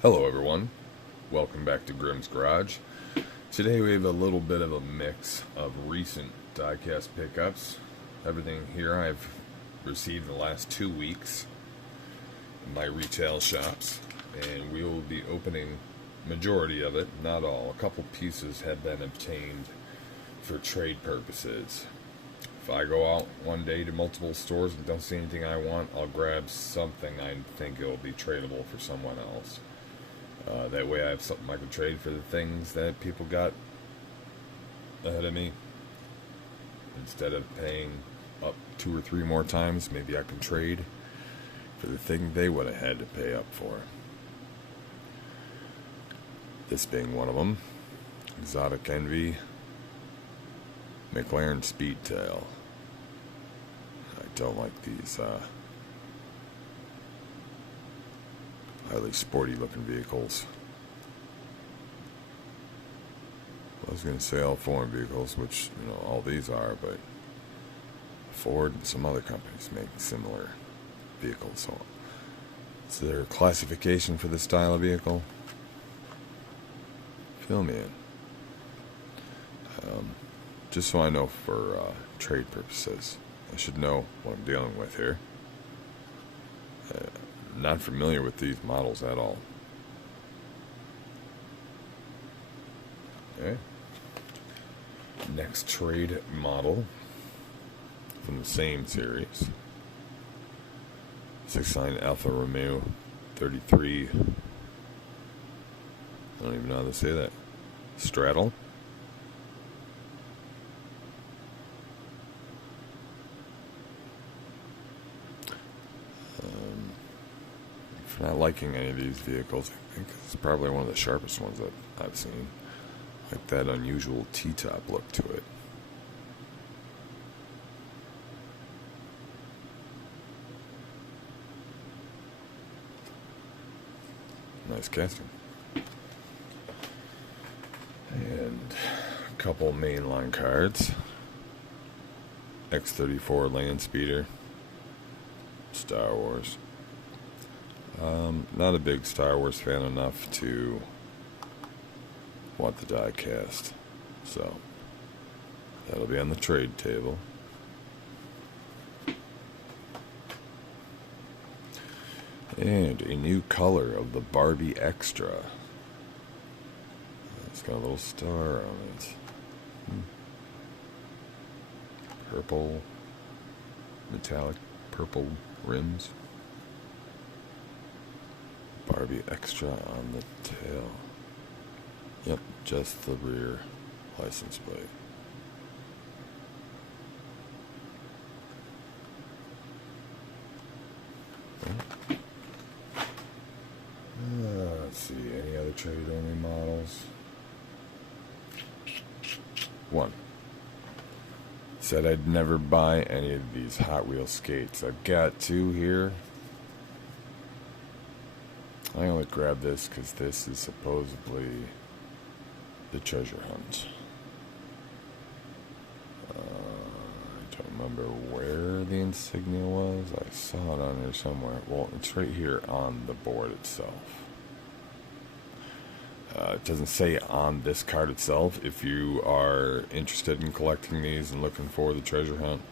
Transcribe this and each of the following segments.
Hello everyone, welcome back to Grimm's Garage. Today we have a little bit of a mix of recent diecast pickups. Everything here I've received in the last 2 weeks in my retail shops, and we will be opening majority of it, not all. A couple pieces have been obtained for trade purposes. If I go out one day to multiple stores and don't see anything I want, I'll grab something I think it'll be tradable for someone else. That way I have something I can trade for the things that people got ahead of me. Instead of paying up 2 or 3 more times, maybe I can trade for the thing they would have had to pay up for. This being one of them. Exotic Envy McLaren Speedtail. I don't like these highly sporty looking vehicles. I was going to say all foreign vehicles, which, you know, all these are, but Ford and some other companies make similar vehicles. So, is there a classification for this style of vehicle? Fill me in. Just so I know for trade purposes. I should know what I'm dealing with here. Not familiar with these models at all. Okay. Next trade model from the same series. 6.9 Alfa Romeo 33. I don't even know how to say that. Straddle. For not liking any of these vehicles, I think it's probably one of the sharpest ones that I've seen. Like that unusual T-top look to it. Nice casting. And a couple mainline cards. X34 Land Speeder. Star Wars. Not a big Star Wars fan enough to want the die cast, so that'll be on the trade table. And a new color of the Barbie Extra. It's got a little star on it. Purple, metallic purple rims. Barbie Extra on the tail. Yep, just the rear license plate. Let's see, any other trade-only models? One. Said I'd never buy any of these Hot Wheels skates. I've got 2 here. I only grabbed this because this is supposedly the treasure hunt. I don't remember where the insignia was. I saw it on there somewhere. Well, it's right here on the board itself. It doesn't say on this card itself. If you are interested in collecting these and looking for the treasure hunt,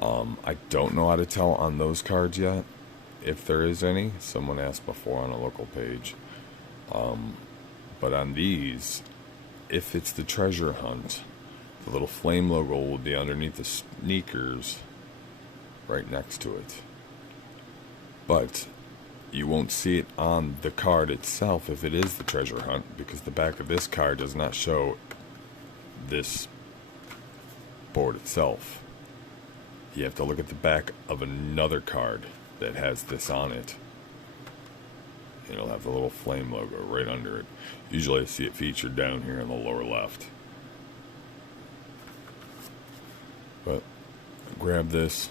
I don't know how to tell on those cards yet. If there is any, someone asked before on a local page. But on these, if it's the treasure hunt, the little flame logo will be underneath the sneakers right next to it. But you won't see it on the card itself if it is the treasure hunt, because the back of this card does not show this board itself. You have to look at the back of another card that has this on it. It'll have the little flame logo right under it. Usually I see it featured down here in the lower left. But I grabbed this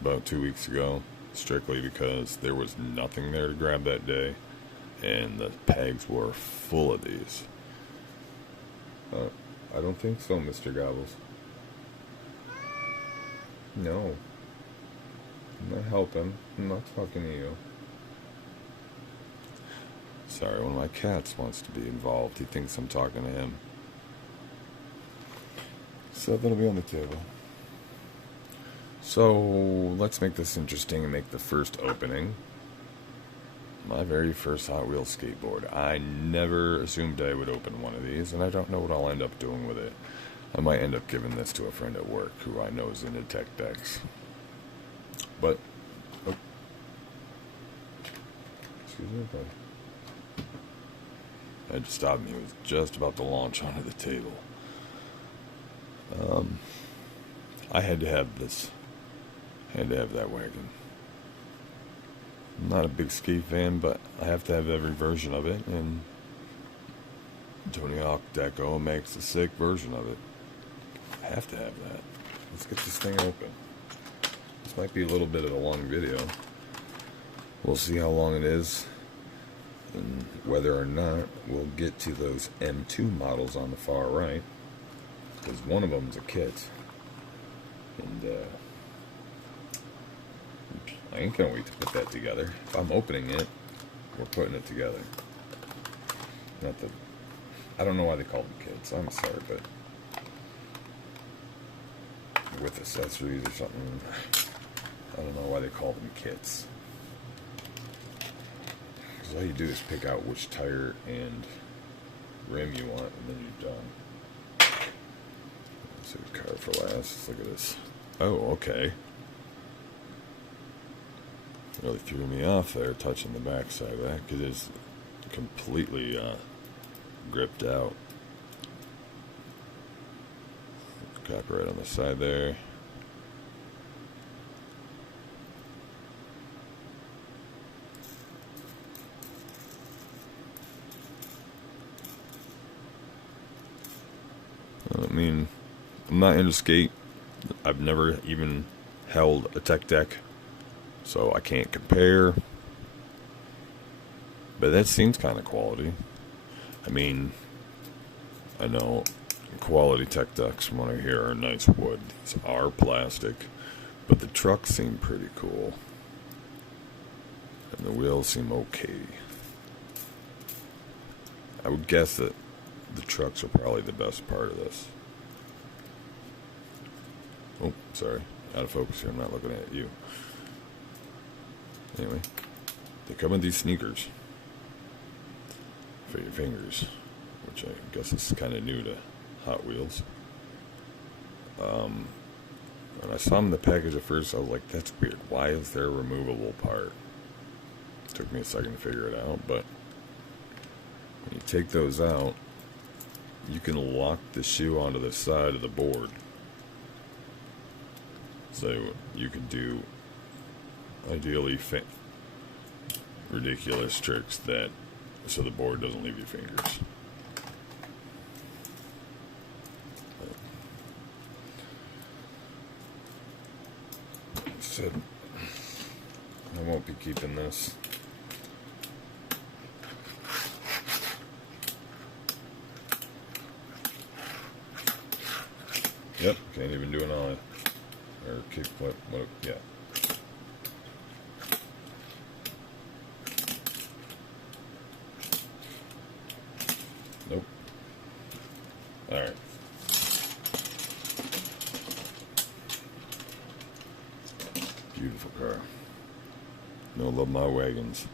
about 2 weeks ago, strictly because there was nothing there to grab that day, and the pegs were full of these. I don't think so, Mr. Gobbles. No. I'm not helping. I'm not talking to you. Sorry, one of my cats wants to be involved. He thinks I'm talking to him. So that'll be on the table. So let's make this interesting and make the first opening. My very first Hot Wheels skateboard. I never assumed I would open one of these, and I don't know what I'll end up doing with it. I might end up giving this to a friend at work who I know is into tech decks. But, oh. Excuse me, buddy. I had to stop him. He was just about to launch onto the table. I had to have this. I had to have that wagon. I'm not a big skate fan, but I have to have every version of it, and Tony Hawk Deco makes a sick version of it. I have to have that. Let's get this thing open. This might be a little bit of a long video. We'll see how long it is, and whether or not we'll get to those M2 models on the far right, because one of them's a kit, and I ain't gonna wait to put that together. If I'm opening it, we're putting it together. Not that I don't know why they call them kits. I'm sorry, but with accessories or something, I don't know why they call them kits. Because all you do is pick out which tire and rim you want, and then you're done. Let's see the car for last. Let's look at this. Oh, okay. Really threw me off there, touching the back side of that, because it's completely gripped out. Copyright on the side there. I mean, I'm not into skate. I've never even held a tech deck, so I can't compare. But that seems kind of quality. I mean, I know quality tech decks from what I hear are nice wood. These are plastic, but the trucks seem pretty cool. And the wheels seem okay. I would guess that the trucks are probably the best part of this. Oh, sorry. Out of focus here. I'm not looking at you. Anyway, they come in these sneakers for your fingers, which I guess is kind of new to Hot Wheels. When I saw them in the package at first, I was like, that's weird. Why is there a removable part? It took me a second to figure it out, but when you take those out, you can lock the shoe onto the side of the board. So you could do, ideally, ridiculous tricks that, so the board doesn't leave your fingers. Said I won't be keeping this. Yep, can't even do an ollie or kick flip. What? Yeah. Nope. All right. Beautiful car. No, love my wagons.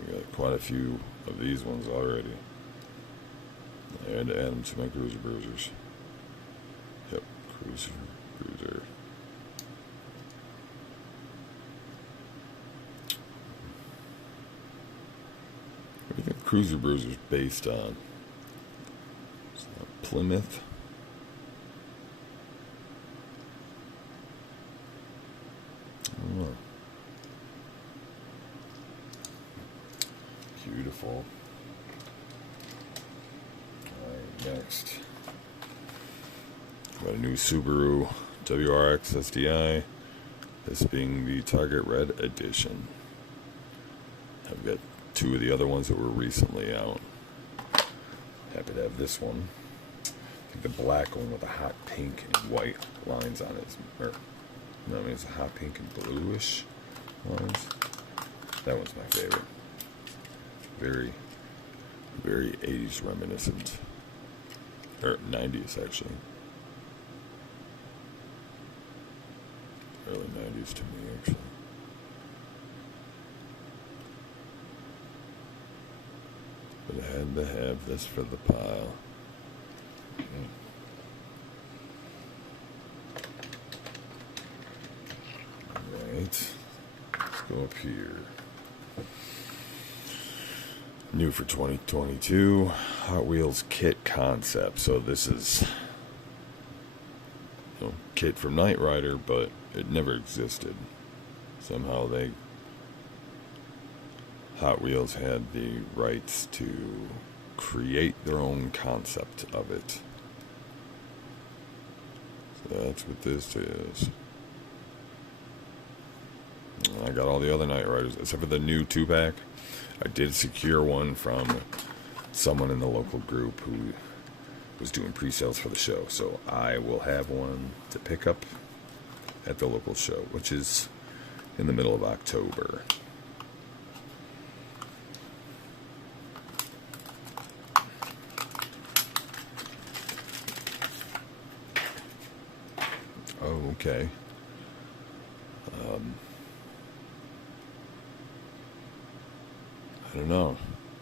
We got quite a few of these ones already. I had to add them to my cruiser bruisers. Yep, cruiser bruiser. What do you think cruiser bruiser's based on? Is that Plymouth? Beautiful. Alright, next. Got a new Subaru WRX STI. This being the Target Red Edition. I've got two of the other ones that were recently out. Happy to have this one. I think the black one with the hot pink and white lines on it is, or, no, I mean, it's a hot pink and bluish lines. That one's my favorite. Very, very 80s reminiscent. Or 90s, actually. Early 90s to me, actually. But I had to have this for the pile. Alright. Let's go up here. New for 2022, Hot Wheels kit concept. So this is, kit from Knight Rider, but it never existed. Somehow Hot Wheels had the rights to create their own concept of it. So that's what this is. I got all the other Knight Riders, except for the new 2-pack. I did secure one from someone in the local group who was doing pre-sales for the show. So I will have one to pick up at the local show, which is in the middle of October. Oh, okay.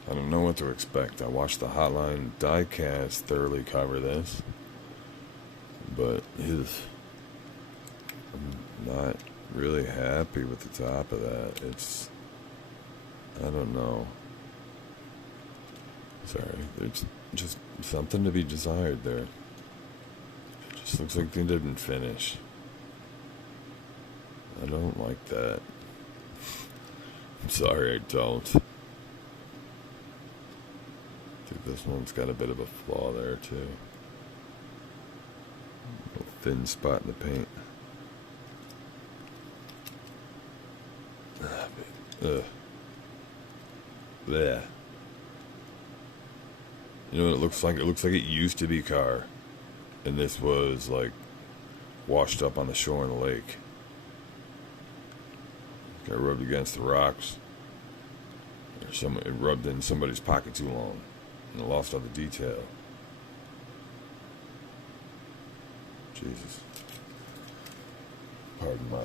I don't know what to expect. I watched the Hotline Diecast thoroughly cover this, but I'm not really happy with the top of that. I don't know. Sorry, there's just something to be desired there. It just looks like they didn't finish. I don't like that. I'm sorry, I don't. I think this one's got a bit of a flaw there too. A thin spot in the paint. Ugh. Bleh. You know what it looks like? It looks like it used to be car, and this was like washed up on the shore in the lake. Got rubbed against the rocks, or it rubbed in somebody's pocket too long, and it lost all the detail. Jesus. Pardon my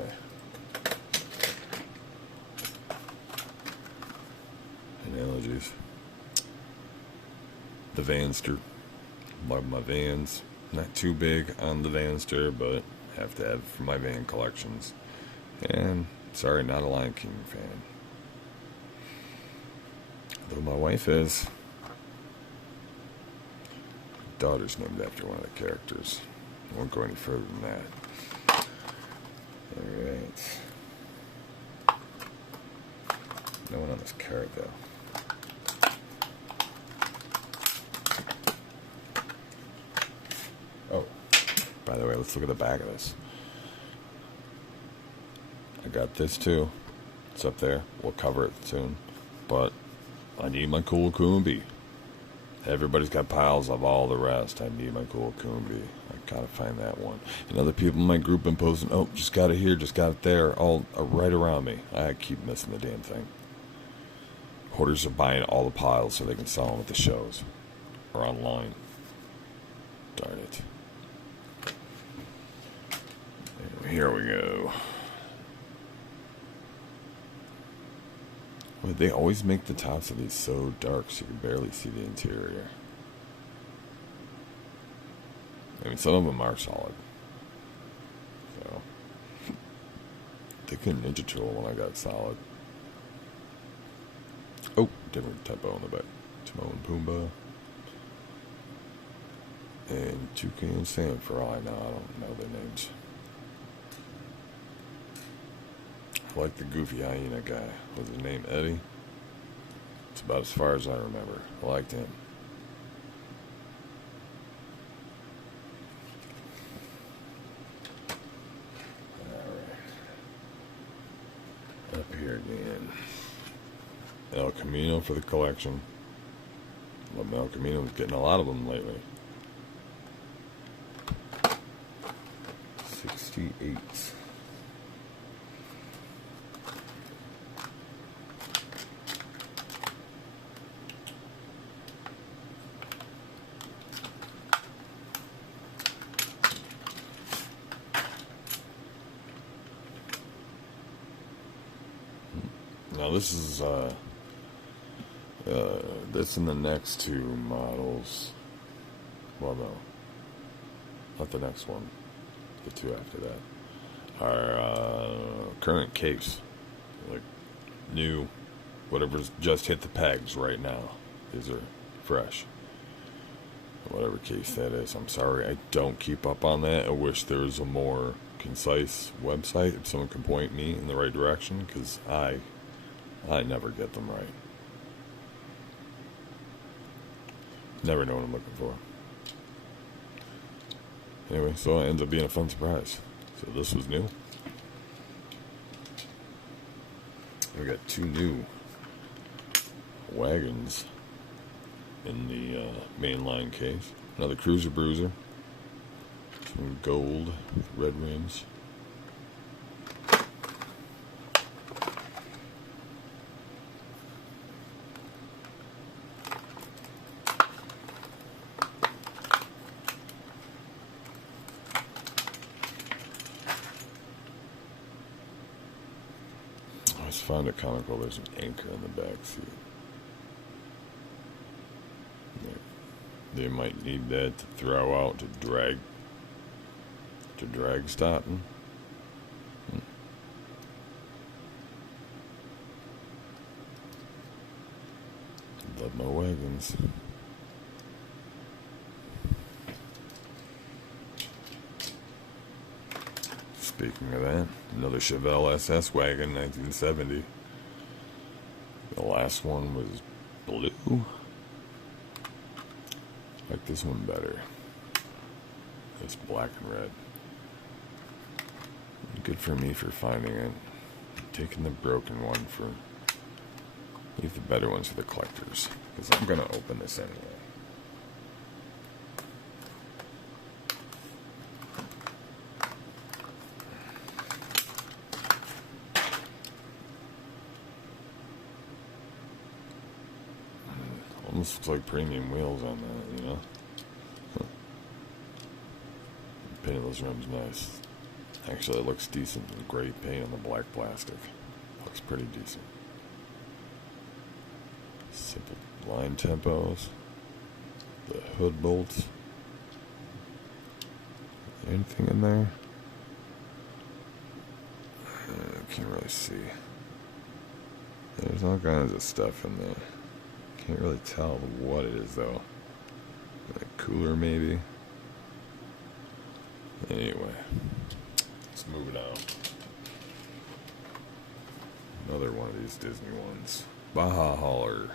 analogies. The Vanster. Love my vans. Not too big on the Vanster, but have to have it for my van collections. And sorry, not a Lion King fan. Though my wife is. Daughter's named after one of the characters. I won't go any further than that. Alright. No one on this card, though. Oh, by the way, let's look at the back of this. I got this too. It's up there. We'll cover it soon. But I need my cool Combi. Everybody's got piles of all the rest. I need my cool Combi. I gotta find that one. And other people in my group been posting, oh, just got it here, just got it there, all right around me. I keep missing the damn thing. Hoarders are buying all the piles so they can sell them at the shows or online. Darn it. Anyway, here we go. Well, they always make the tops of these so dark so you can barely see the interior. I mean, some of them are solid. So, they couldn't Ninja Tool when I got solid. Oh, different typo on the back. Timon and Pumbaa. And Toucan and Sam, for all I know. I don't know their names. I like the goofy hyena guy. Was his name Eddie? It's about as far as I remember. I liked him. Alright. Up here again. El Camino for the collection. Love El Camino. Was getting a lot of them lately. 68. no, this is this and the next two models. Well, no, not the next one. The two after that are current case, like new, whatever's just hit the pegs right now. These are fresh. Whatever case that is. I'm sorry, I don't keep up on that. I wish there was a more concise website if someone can point me in the right direction, because I never get them right. Never know what I'm looking for. Anyway, so it ends up being a fun surprise. So this was new. We got two new wagons in the mainline case. Another Cruiser Bruiser. Some gold with red rims. I always find it comical. There's an anchor in the back seat. They might need that to throw out to drag stopping. Love my wagons. Speaking of that, another Chevelle SS wagon, 1970. The last one was blue. I like this one better. It's black and red. Good for me for finding it. Taking the broken one for... Leave the better ones for the collectors. Because I'm going to open this anyway. Almost looks like premium wheels on that, you know? The paint of those rims nice. Actually, it looks decent with gray paint on the black plastic. Looks pretty decent. Simple line tempos. The hood bolts. Anything in there? I can't really see. There's all kinds of stuff in there. Can't really tell what it is though. Like cooler maybe. Anyway, let's move it on. Another one of these Disney ones. Baja Hauler.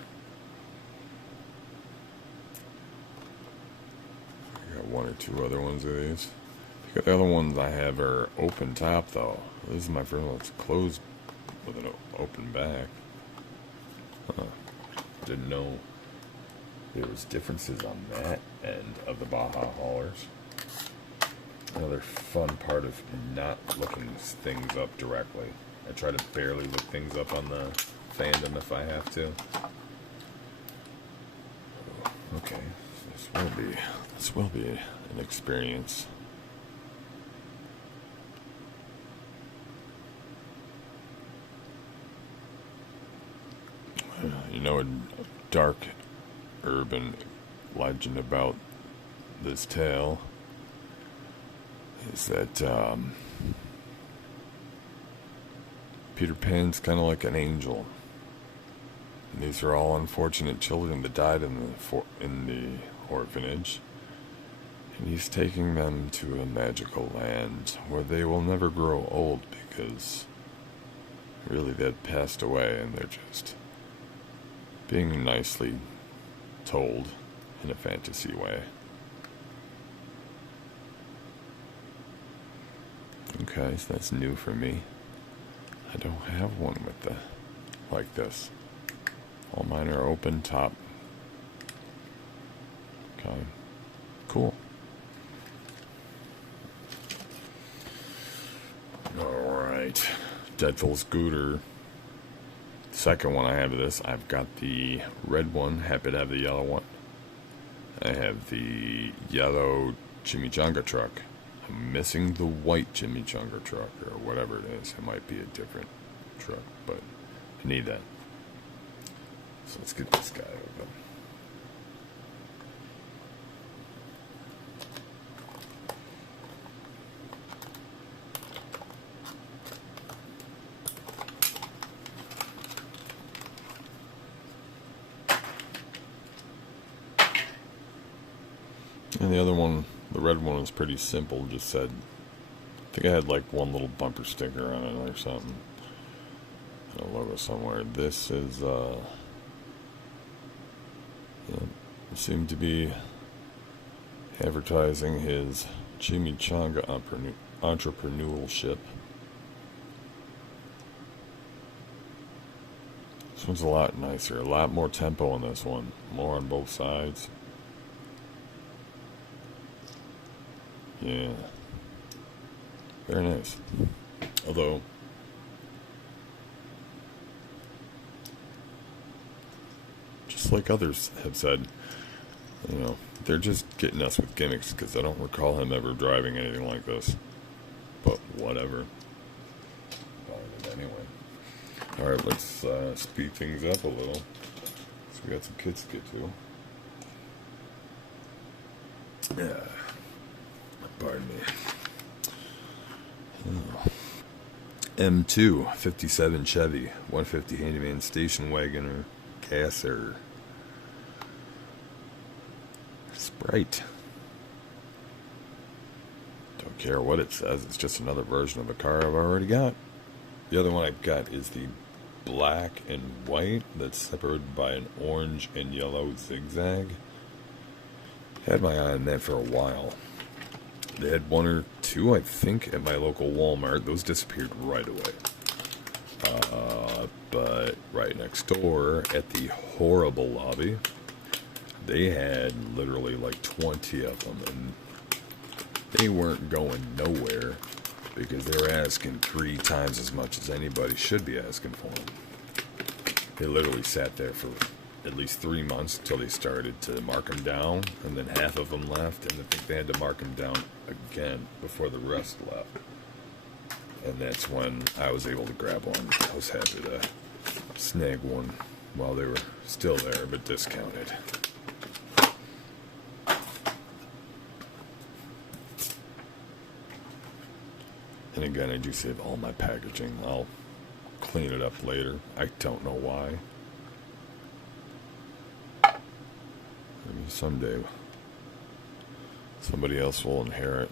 I got one or two other ones of these. I think the other ones I have are open top though. This is my first one that's closed with an open back. Huh. Didn't know there was differences on that end of the Baja Haulers. Another fun part of not looking things up directly. I try to barely look things up on the fandom if I have to. Okay, this will be an experience. You know, a dark urban legend about this tale is that Peter Pan's kind of like an angel. And these are all unfortunate children that died in the orphanage. And he's taking them to a magical land where they will never grow old because really they'd passed away and they're just being nicely told in a fantasy way. Okay, so that's new for me. I don't have one with like this. All mine are open top. Okay, cool. Alright, Deadpool scooter. Second one I have of this. I've got the red one. Happy to have the yellow one. I have the yellow chimichanga truck. I'm missing the white chimichanga truck or whatever it is. It might be a different truck, but Need that. So let's get this guy open. And the other one, the red one, was pretty simple. Just said, I think I had like one little bumper sticker on it or something. And a logo somewhere. This is, yeah, it seemed to be advertising his chimichanga entrepreneurship. This one's a lot nicer, a lot more tempo on this one, more on both sides. Yeah, very nice. Although, just like others have said, you know, they're just getting us with gimmicks, because I don't recall him ever driving anything like this. But whatever. Anyway. Alright, let's speed things up a little. So we got some kits to get to. Yeah. Pardon me. Oh. M2 57 Chevy 150 handyman station wagon or gasser. Sprite. Don't care what it says, it's just another version of a car I've already got. The other one I got is the black and white that's separated by an orange and yellow zigzag. Had my eye on that for a while. They had one or two, I think, at my local Walmart. Those disappeared right away. But right next door at the horrible lobby, they had literally like 20 of them, and they weren't going nowhere because they were asking 3 times as much as anybody should be asking for them. They literally sat there for at least 3 months until they started to mark them down, and then half of them left, and I think they had to mark them down again before the rest left. And that's when I was able to grab one. I was happy to snag one while they were still there, but discounted. And again, I do save all my packaging. I'll clean it up later. I don't know why. Maybe someday somebody else will inherit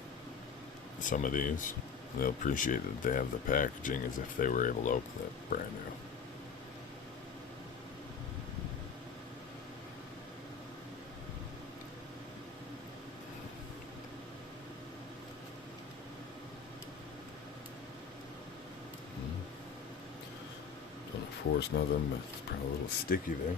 some of these. And they'll appreciate that they have the packaging as if they were able to open it brand new. Don't force nothing, but it's probably a little sticky there.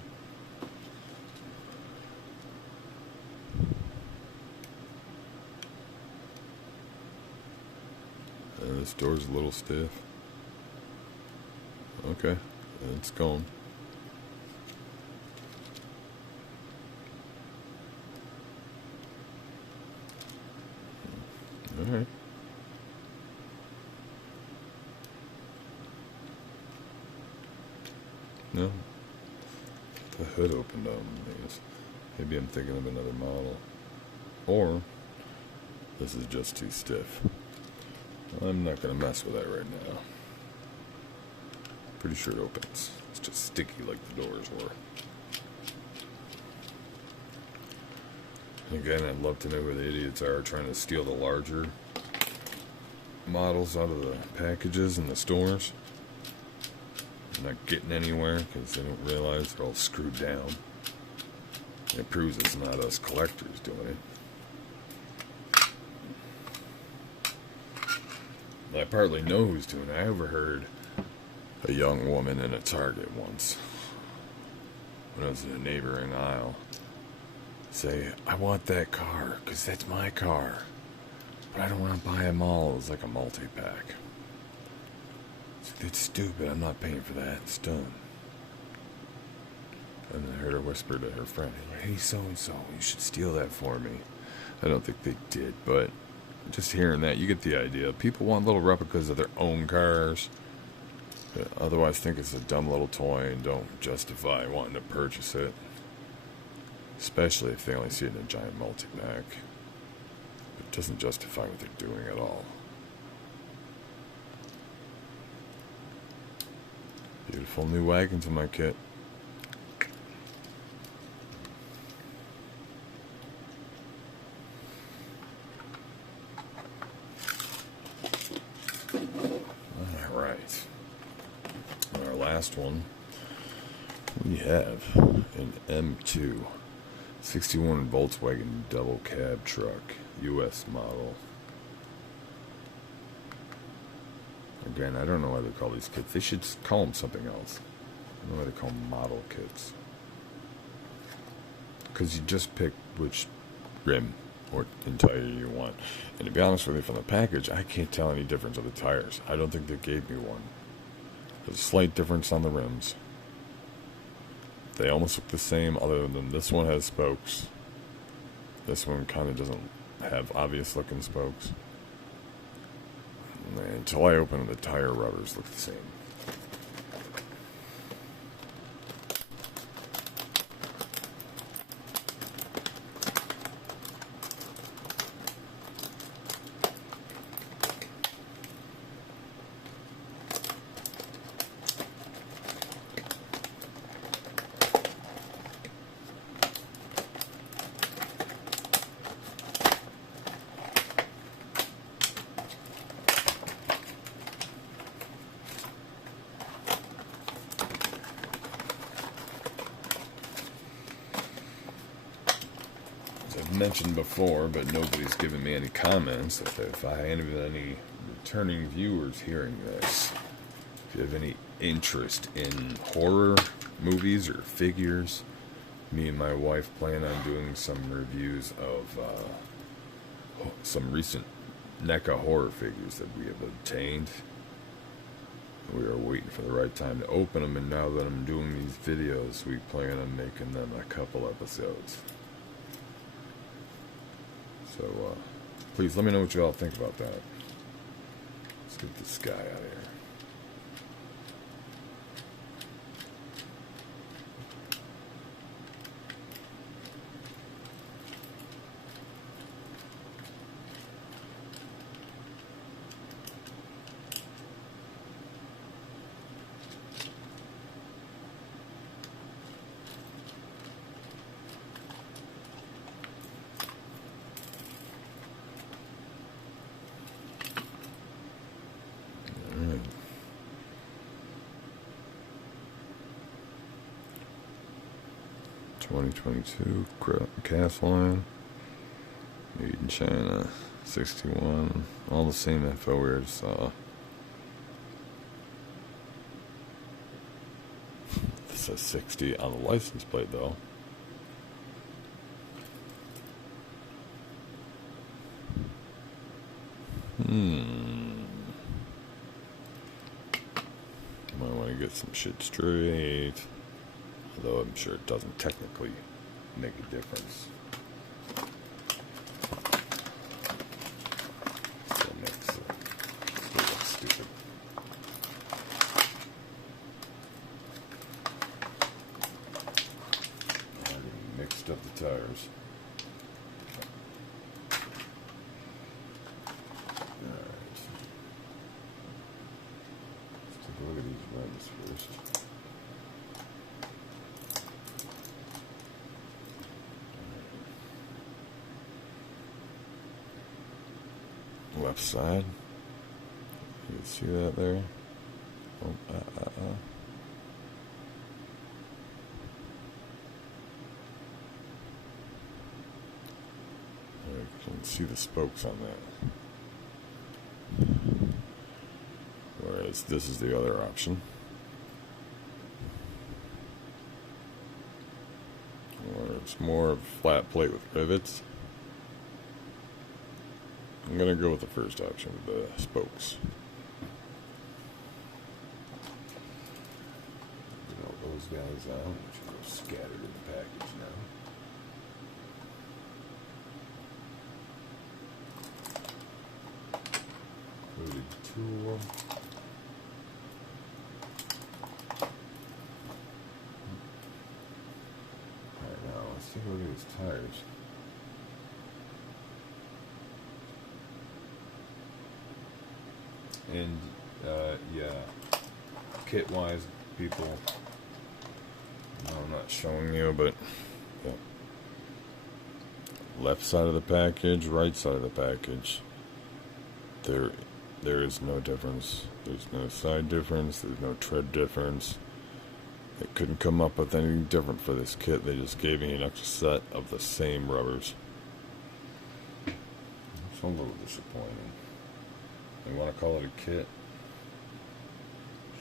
This door's a little stiff. Okay, it's gone. Alright. No. The hood opened up. Maybe I'm thinking of another model. Or this is just too stiff. I'm not going to mess with that right now. Pretty sure it opens. It's just sticky like the doors were. Again, I'd love to know who the idiots are trying to steal the larger models out of the packages in the stores. They're not getting anywhere because they don't realize they're all screwed down. It proves it's not us collectors doing it. I partly know who's doing it. I overheard a young woman in a Target once, when I was in a neighboring aisle, say, I want that car, because that's my car, but I don't want to buy them all. It was like a multi-pack. It's stupid. I'm not paying for that. It's done. And I heard her whisper to her friend, hey, so-and-so, you should steal that for me. I don't think they did, but just hearing that, you get the idea. People want little replicas of their own cars. Otherwise, think it's a dumb little toy and don't justify wanting to purchase it. Especially if they only see it in a giant multi-pack. It doesn't justify what they're doing at all. Beautiful new wagons in my kit. Alright. Our last one, we have an M2 61 Volkswagen double cab truck, US model. Again, I don't know why they call these kits. They should call them something else. I don't know why they call them model kits. Because you just pick which rim or tire you want. And to be honest with you, from the package, I can't tell any difference of the tires. I don't think they gave me one. There's a slight difference on the rims. They almost look the same, other than this one has spokes. This one kind of doesn't have obvious looking spokes. And until I open it, the tire rubbers look the same. I've mentioned before, but nobody's given me any comments. If I have any returning viewers hearing this, if you have any interest in horror movies or figures, me and my wife plan on doing some reviews of some recent NECA horror figures that we have obtained. We are waiting for the right time to open them, and now that I'm doing these videos, we plan on making them a couple episodes. So, please let me know what you all think about that. Let's get this guy out of here. Alright. 2022 cast line, made in China, 61, all the same info we already saw. This says 60 on the license plate though. Might want to get some shit straight. Although I'm sure it doesn't technically make a difference. Still looks stupid. I already mixed up the tires. Alright. Let's take a look at these rims first. Left side. You can see that there. Oh, You can see the spokes on that. Whereas this is the other option. Where it's more of a flat plate with rivets. I'm going to go with the first option with the spokes. Get all those guys out, which are scattered in the package now. Loaded tool. see if I get his tires. And yeah, kit wise, people, no, I'm not showing you, but yeah. Left side of the package, right side of the package, there is no difference. There's no side difference, there's no tread difference. They couldn't come up with anything different for this kit. They just gave me an extra set of the same rubbers. It's a little disappointing. They want to call it a kit.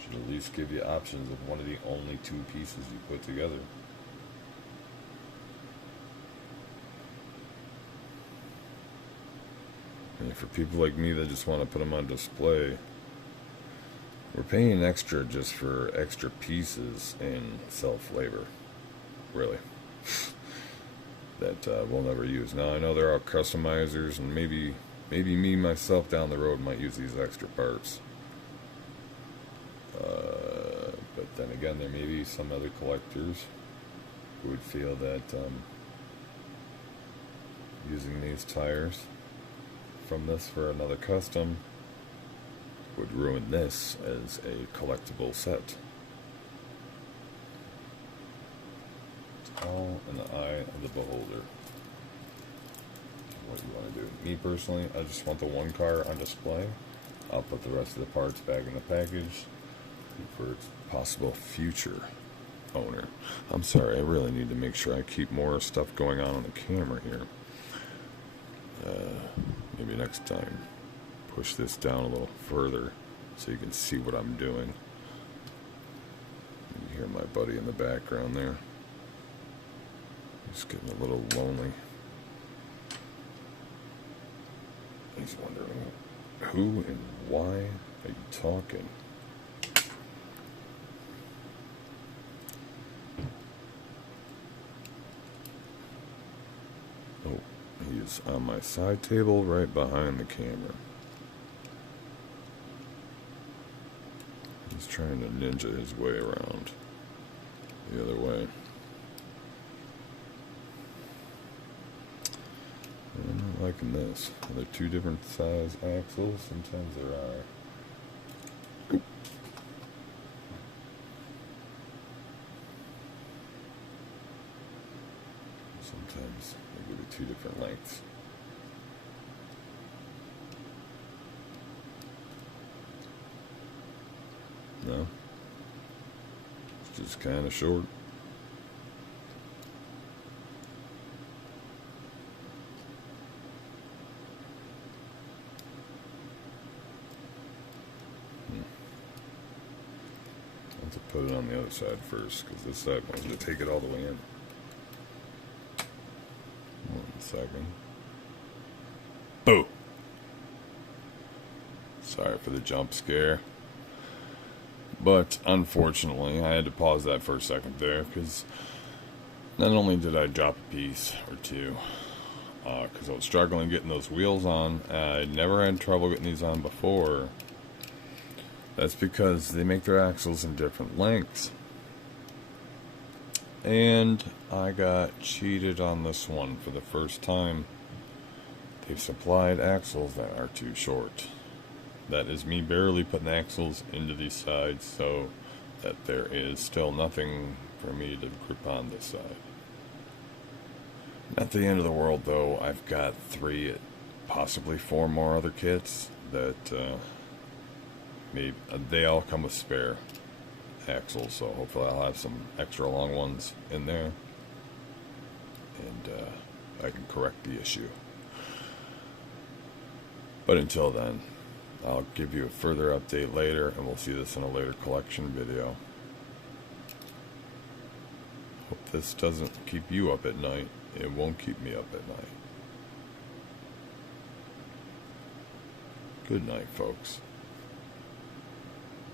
Should at least give you options of one of the only two pieces you put together. And for people like me that just want to put them on display, we're paying extra just for extra pieces and self-labor, really, that we'll never use. Now I know there are customizers, and maybe me myself down the road might use these extra parts. But then again, there may be some other collectors who would feel that using these tires from this for another custom would ruin this as a collectible set. It's all in the eye of the beholder. What you want to do. Me personally, I just want the one car on display. I'll put the rest of the parts back in the package for its possible future owner. I'm sorry, I really need to make sure I keep more stuff going on the camera here. Maybe next time push this down a little further so you can see what I'm doing. You hear my buddy in the background there. He's getting a little lonely. He's wondering, who and why are you talking? Oh, he's on my side table right behind the camera. He's trying to ninja his way around the other way. I'm not liking this. Are there two different size axles? Sometimes there are. Sometimes they give you two different lengths. No? It's just kind of short. To put it on the other side first, because this side wants to take it all the way in. 1 second. Boo! Sorry for the jump scare. But unfortunately, I had to pause that for a second there, because not only did I drop a piece or two, because I was struggling getting those wheels on. I never had trouble getting these on before. That's because they make their axles in different lengths. And I got cheated on this one for the first time. They've supplied axles that are too short. That is me barely putting axles into these sides so that there is still nothing for me to grip on this side. Not the end of the world though. I've got 3, possibly 4 more other kits that maybe they all come with spare axles, so hopefully I'll have some extra long ones in there, and I can correct the issue. But until then, I'll give you a further update later, and we'll see this in a later collection video. Hope this doesn't keep you up at night. It won't keep me up at night. Good night, folks.